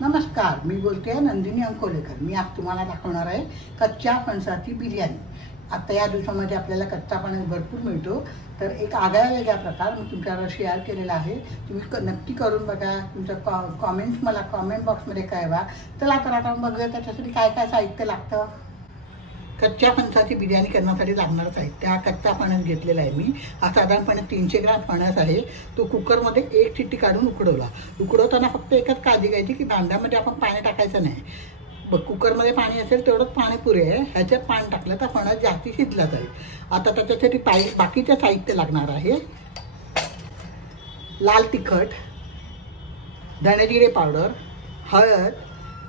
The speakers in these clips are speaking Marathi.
नमस्कार, मी बोलते नंदिनी अंकोलेकर। मी आज तुम्हाला दाखवणार आहे कच्च्या फणसाची बिर्याणी। आता या दिवसामध्ये आपल्याला कच्चा फणस भरपूर मिळतो, तर एक आगळ्या प्रकार मी तुमच्यावर शेअर केलेला आहे। तुम्ही नक्की करून बघा। तुमच्या कमेंट्स मला कमेंट बॉक्समध्ये कळवा। चला तर आता बघूया त्याच्यासाठी काय काय साहित्य लागतं। कच्च्या फणसाची बिर्याणी करण्यासाठी लागणारं साहित्य हा कच्चा फणस घेतलेला आहे मी। हा साधारणपणे 300 ग्रॅम फणस आहे। तो कुकरमध्ये एक शिट्टी काढून उकडवला। उकडवताना फक्त एकच काळजी घ्यायची की भांड्यामध्ये आपण पाणी टाकायचं नाही। कुकरमध्ये पाणी असेल तेवढंच पाणी पुरे आहे। ह्याच्यात पाणी टाकलं तर फणस जास्ती शिजला जाईल। आता त्याच्यासाठी बाकीचं साहित्य लागणार आहे। लाल तिखट, धणे-जिरे पावडर, हळद,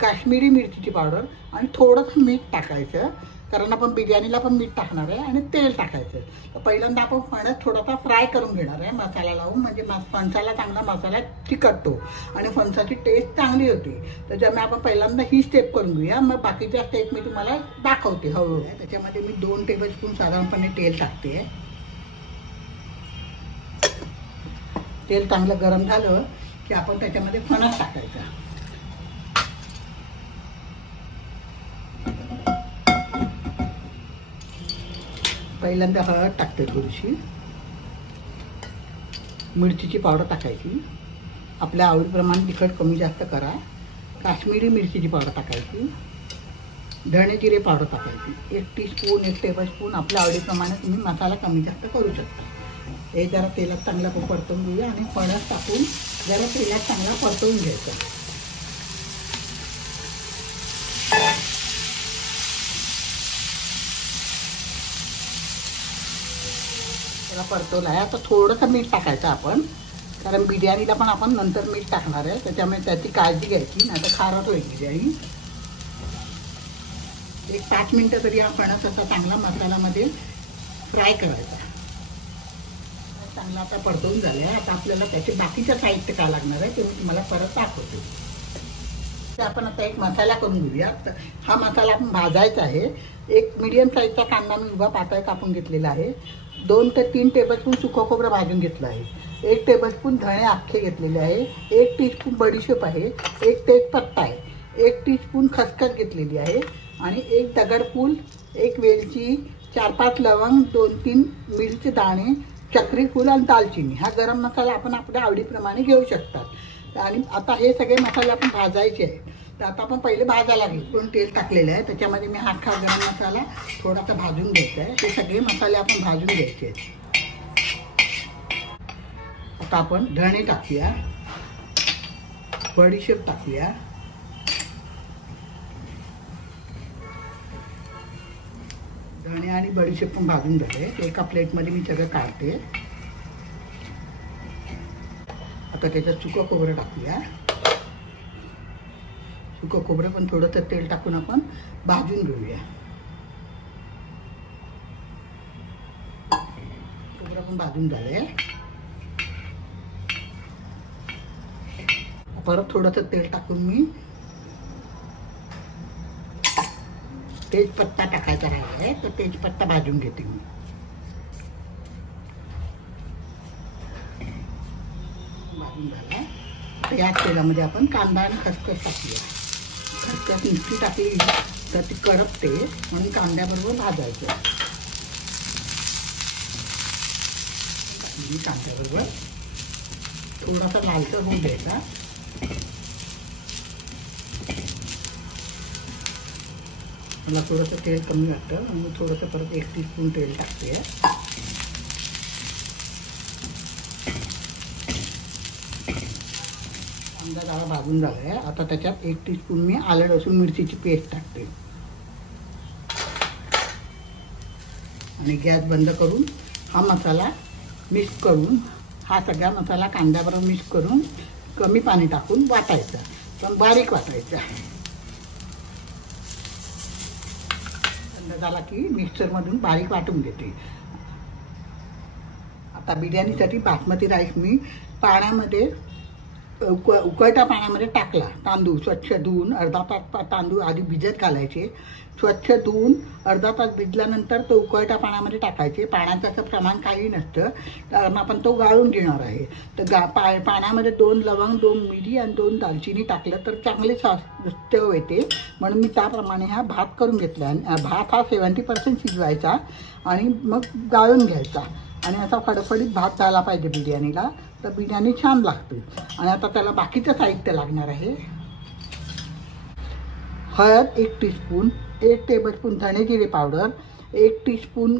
काश्मीरी मिरचीची पावडर आणि थोडंसं मीठ टाकायचं, कारण आपण बिर्याणीला पण मीठ टाकणार आहे आणि तेल टाकायचं। तर पहिल्यांदा आपण फणस थोडासा फ्राय करून घेणार आहे मसाला लावून, म्हणजे फणसाला चांगला मसाला चिकटतो आणि फणसाची टेस्ट चांगली होती। त्याच्यामुळे आपण पहिल्यांदा ही स्टेप करून घेऊया, मग बाकीच्या स्टेप मी तुम्हाला दाखवते हळूहळू। त्याच्यामध्ये मी 2 टेबलस्पून साधारणपणे तेल टाकते। तेल चांगलं गरम झालं की आपण त्याच्यामध्ये फणस टाकायचा। पहिल्यांदा हळद टाकते, थोडीशी मिरचीची पावडर टाकायची, आपल्या आवडीप्रमाणे तिखट कमी जास्त करा। काश्मीरी मिरचीची पावडर टाकायची, धणे जिरे पावडर टाकायची 1 टीस्पून 1 टेबलस्पून आपल्या आवडीप्रमाणे तुम्ही मसाला कमी जास्त करू शकता। हे जरा तेलात चांगला परतवून घेऊया आणि फणस टाकून जरा तेलात चांगला परतवून घ्यायचा। परतवला आहे। आता थोडंसं मीठ टाकायचं आपण, कारण बिर्याणीला पण आपण नंतर मीठ टाकणार आहे, त्याच्यामुळे त्याची काळजी घ्यायची, नाही तर खारट होईल बिर्याणी। एक 5 मिनिटं तरी हा फणस असा चांगला मसाल्यामध्ये फ्राय करायचा। चांगला आता परतवून झालं आहे। आता आपल्याला त्याचे बाकीचं साहित्य काय लागणार आहे ते मी तुम्हाला परत दाखवते। तर आपण आता एक मसाला करून घेऊया। हा मसाला आपण भाजायचा आहे। एक मीडियम साईजचा कांदा मी उभा पातळ कापून घेतलेला आहे। 2 ते 3 टेबलस्पून सुकं खोबरं भाजून घेतलं आहे। 1 टेबलस्पून धणे अख्खे घेतलेले आहे। 1 टीस्पून बडीशेप आहे। 1 तेजपत्ता आहे। 1 टीस्पून खसखस घेतलेली आहे आणि 1 दगडफूल, 1 वेलची, 4-5 लवंग, 2-3 मिरची दाणे, चक्री फूल आणि दालचिनी। हा गरम मसाला आपण आपल्या आवडीप्रमाणे घेऊ शकतात। आणि आता हे सगळे मसाले आपण भाजायचे आहेत। तर आता आपण पहिले भाजायला घेऊ। पण तेल टाकलेलं आहे, त्याच्यामध्ये मी अख्खा गरम मसाला थोडासा भाजून घ्यायचा आहे। हे सगळे मसाले आपण भाजून घ्यायचे आहेत। आता आपण धणे टाकूया, बडीशेप टाकूया, धणे आणि बडीशेप पण भाजून झाले। एका प्लेटमध्ये मी सगळं काढते। आता त्याच्यात सुकं खोबरं टाकूया। सुकं खोबरं पण थोडंसं तेल टाकून आपण भाजून घेऊया। खोबरं पण भाजून झालंय। परत थोडंसं तेल टाकून मी तेजपत्ता टाकायचा राहिलाय, तर तेजपत्ता भाजून घेते मी। भाजून झाला। तर याच तेलामध्ये आपण कांदा आणि खसखस टाकूया। खसखस नुसती टाकली तर ती करपते, म्हणून कांद्याबरोबर भाजायचं। कांद्याबरोबर थोडासा लालसर होऊन द्यायचा। मला थोडंसं तेल कमी वाटतं म्हणून थोडंसं परत 1 टीस्पून तेल टाकते। कांदा जरा भाजून झालाय। आता त्याच्यात 1 टीस्पून मी आलं लसूण मिरचीची पेस्ट टाकते आणि गॅस बंद करून हा मसाला मिक्स करून, हा सगळा मसाला कांद्याबरोबर मिक्स करून कमी पाणी टाकून वाटायचा, पण बारीक वाटायचा। झाला की मिक्सरमधून बारीक वाटून घेते। आता बिर्याणीसाठी बासमती राईस मी पाण्यामध्ये उकळत्या पाण्यामध्ये टाकला, तांदूळ स्वच्छ धुवून अर्धा तास तांदूळ आधी भिजत घालायचे, स्वच्छ धुवून अर्धा तास भिजल्यानंतर तो उकळत्या पाण्यामध्ये टाकायचे. पाण्याचं असं प्रमाण काही नसतं, कारण आपण तो गाळून घेणार आहे. तर पाण्यामध्ये 2 लवंग, 2 मिरी आणि 2 दालचिनी टाकलं तर चांगले चव येते. म्हणून मी त्याप्रमाणे हा भात करून घेतला. भात हा 70% शिजवायचा आणि मग गाळून घ्यायचा आणि असा फडफडीत भात झाला पाहिजे बिर्याणीला, तर बिर्याणी छान लागते. आणि आता त्याला बाकीचं साहित्य लागणार आहे. हळद 1 टीस्पून, 1 टेबलस्पून धणे जिरे पावडर, 1 टीस्पून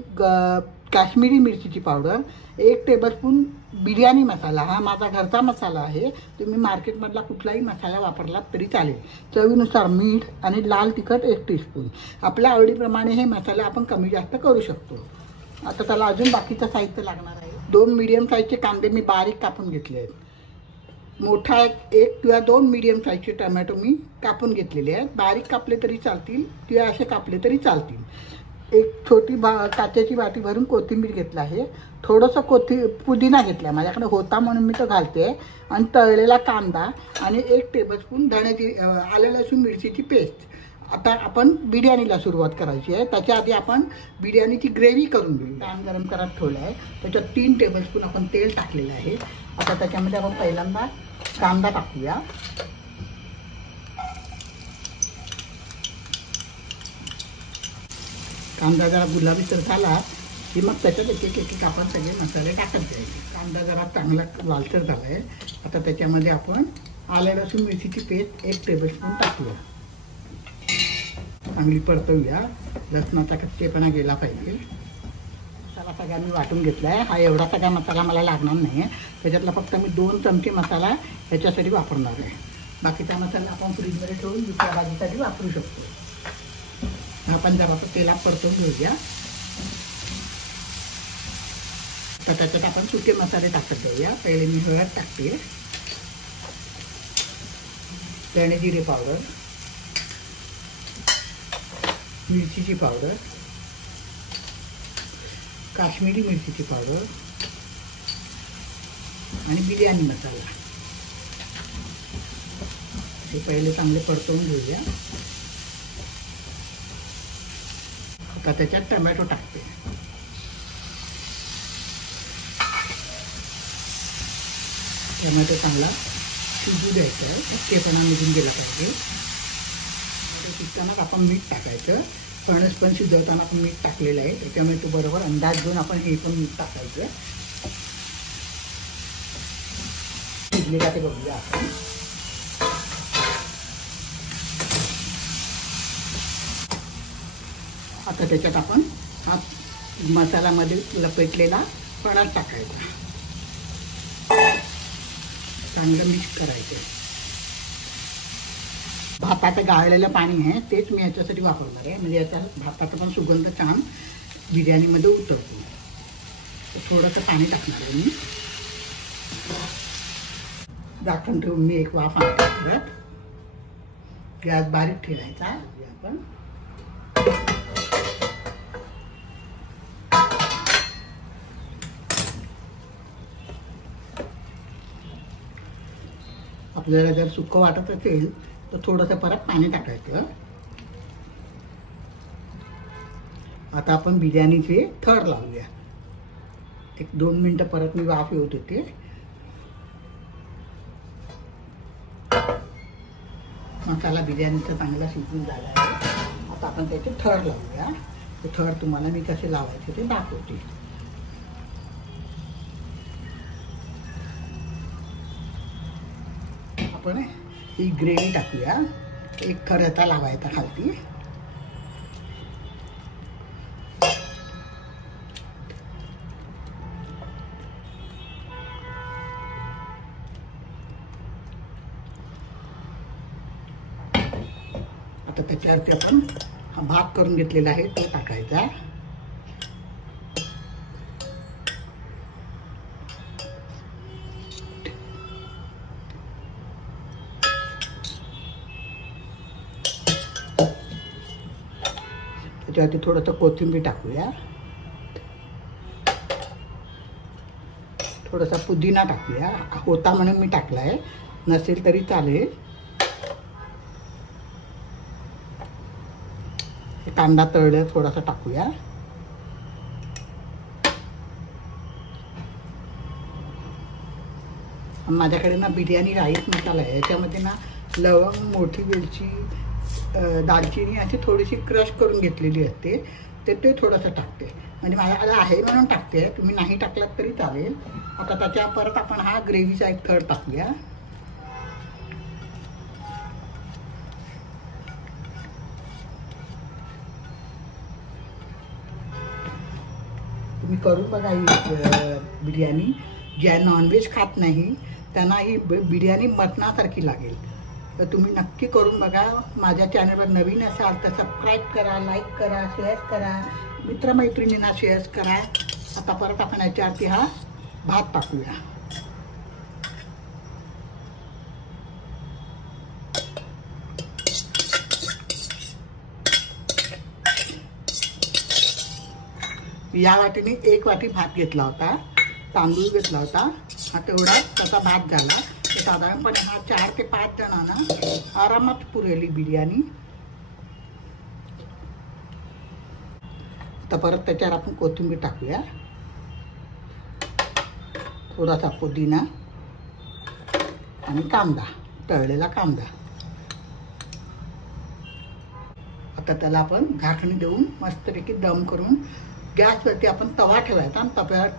काश्मीरी मिरचीची पावडर, 1 टेबलस्पून बिर्याणी मसाला. हा माझा घरचा मसाला आहे, तुम्ही मार्केटमधला कुठलाही मसाला वापरला तरी चालेल. चवीनुसार मीठ आणि लाल तिखट 1 टीस्पून. आपल्या आवडीप्रमाणे हे मसाले आपण कमी जास्त करू शकतो. आता त्याला अजून बाकीचं साहित्य लागणार आहे. 2 मीडियम साईजचे कांदे मी बारीक कापून घेतले आहेत. मोठा 1 किंवा 2 मीडियम साईजचे टमॅटो मी कापून घेतलेले आहेत. बारीक कापले तरी चालतील किंवा असे कापले तरी चालतील. 1 छोटी काचेची वाटी भरून कोथिंबीर घेतला आहे. थोडंसं पुदिना घेतला, माझ्याकडे होता म्हणून मी तो घालते. आणि तळलेला कांदा आणि 1 टेबलस्पून आलं लसूण मिरचीची पेस्ट. आता आपण बिर्याणीला सुरुवात करायची आहे. त्याच्या आधी आपण बिर्याणीची ग्रेव्ही करून घेऊ. पॅन गरम करत ठेवलं आहे, त्याच्यात 3 टेबलस्पून आपण तेल टाकलेलं आहे. आता त्याच्यामध्ये आपण पहिल्यांदा कांदा टाकूया. कांदा जरा गुलाबीसर झाला की मग त्याच्यात एक आपण सगळे मसाले टाकत जायचे. कांदा जरा चांगला लालसर झाला आहे. आता त्याच्यामध्ये आपण आलं लसूण मिरचीची पेस्ट 1 टेबलस्पून टाकूया. चांगली परतवूया. लसणाचा कच्चेपणा गेला पाहिजे. मसाला सगळा मी वाटून घेतला आहे. हा एवढा सगळा मसाला मला लागणार नाही आहे, त्याच्यातला फक्त मी 2 चमचे मसाला ह्याच्यासाठी वापरणार आहे. बाकीचा मसाला आपण फ्रीजमध्ये ठेवून दुसऱ्या भाजीसाठी वापरू शकतो. आपण जरा तेलात परतवून घेऊया. तर त्याच्यात आपण सुके मसाले टाकत जाऊया. पहिले मी हळद टाकते, धणे जिरे पावडर, मिरचीची पावडर, काश्मीरी मिरचीची पावडर आणि बिर्याणी मसाला. हे पहिले चांगले परतवून घेऊया. आता त्याच्यात टमॅटो टाकते. टमॅटो चांगला शिजू द्यायचा, कच्चेपणा निघून गेला पाहिजे. शिजतानाच आपण मीठ टाकायचं. फणस पण शिजवताना आपण मीठ टाकलेलं आहे, त्याच्यामुळे तो बरोबर अंदाज घेऊन आपण हे पण मीठ टाकायचं. शिजले का ते बघूया आपण. आता त्याच्यात आपण हा मसाल्यामध्ये लपेटलेला फणस टाकायचा. चांगलं मिक्स करायचं. भाताचं गाळलेलं पाणी आहे तेच मी याच्यासाठी वापरणार आहे, म्हणजे याचा भाताचा पण सुगंध छान बिर्याणीमध्ये उतरतो. थोडंसं पाणी टाकणार आहे मी. झाकण ठेवून मी 1 वाफ आणते. गॅस बारीक ठेवायचा. आपण आपल्याला जर सुकं वाटत असेल तर थोडंसं परत पाणी टाकायचं. आता आपण बिर्याणीचे थर लावूया. 1-2 मिनिटं परत मी वाफ येऊ देते. मसाला बिर्याणीचा चांगला शिजून झाला आहे. आता आपण त्याचे थर लावूया. ते थर तुम्हाला मी कसे लावायचे ते दाखवते. आपण ही ग्रेव्ही टाकूया. 1 थर याचा लावायचा खालती. आता त्याच्यावरती आपण हा भात करून घेतलेला आहे तो टाकायचा. त्याच्यावरती थोडंसं कोथिंबीर टाकूया. थोडासा पुदिना टाकूया. होता म्हणून मी टाकला आहे. नसेल तरी चालेल. कांदा तळले थोडासा टाकूया. माझ्याकडे ना बिर्याणी राईस मसाला आहे. याच्यामध्ये ना लवंग, मोठी वेलची, दालचिनी अशी थोडीशी क्रश करून घेतलेली असते. ते थोडंसं टाकते. म्हणजे माझ्याकडे आहे म्हणून टाकते. तुम्ही नाही टाकलात तरी चालेल. आता त्याच्या परत आपण हा ग्रेव्हीचा एक थर टाकूया. तुम्ही करून बघा ही बिर्याणी. ज्या नॉनव्हेज खात नाही त्यांना ही बिर्याणी मटणासारखी लागेल. तर तुम्ही नक्की करून बघा. माझ्या चॅनलवर नवीन असाल तर सबस्क्राईब करा, लाईक करा, शेअर करा, मित्रमैत्रिणींना शेअर करा. आता परत आपण याच्यावरती हा भात टाकूया. या वाटीने 1 वाटी भात घेतला होता, तांदूळ घेतला होता. हा तेवढा त्याचा भात झाला. तर साधारणपणे हा 4 ते 5 जणांना आरामात पुरेली बिर्याणी. तर परत त्याच्यावर आपण कोथिंबीर टाकूया, थोडासा पुदिना आणि कांदा, तळलेला कांदा. आता त्याला आपण झाकणी देऊन मस्तपैकी दम करून गॅसवरती आपण तवा ठेवायचा आणि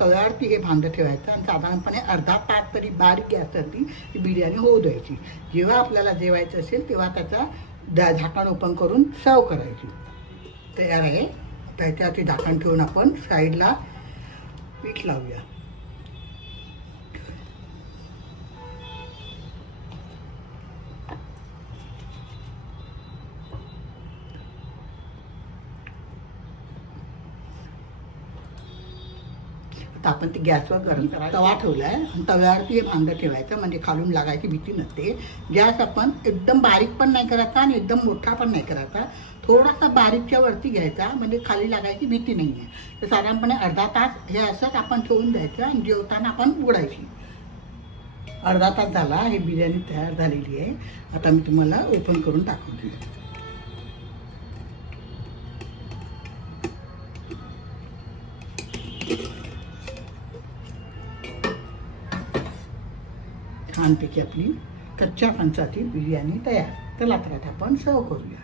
तव्यावरती हे भांडं ठेवायचं आणि साधारणपणे अर्धा तास तरी बारीक गॅसवरती ही बिर्याणी होऊ द्यायची. जेव्हा आपल्याला जेवायचं असेल तेव्हा त्याचा झाकण ओपन करून सर्व करायची. तयार आहे. त्याच्यावरती झाकण ठेवून आपण साईडला पीठ लावूया. आता आपण ती गॅसवर गरम करायला तवा ठेवलाय आणि तव्यावरती हे भांडं ठेवायचं म्हणजे खालून लागायची भीती नसते. गॅस आपण एकदम बारीक पण नाही करायचा आणि एकदम मोठा पण नाही करायचा. थोडासा बारीकच्या वरती घ्यायचा म्हणजे खाली लागायची भीती नाही आहे. तर साधारणपणे अर्धा तास हे असंच आपण ठेवून द्यायचं आणि जेवताना आपण उघडायची. अर्धा तास झाला, ही बिर्याणी तयार झालेली आहे. आता मी तुम्हाला ओपन करून दाखवते. छानपैकी आपली कच्च्या फणसाची बिर्याणी तयार. चला तर आता आपण सर्व करूया.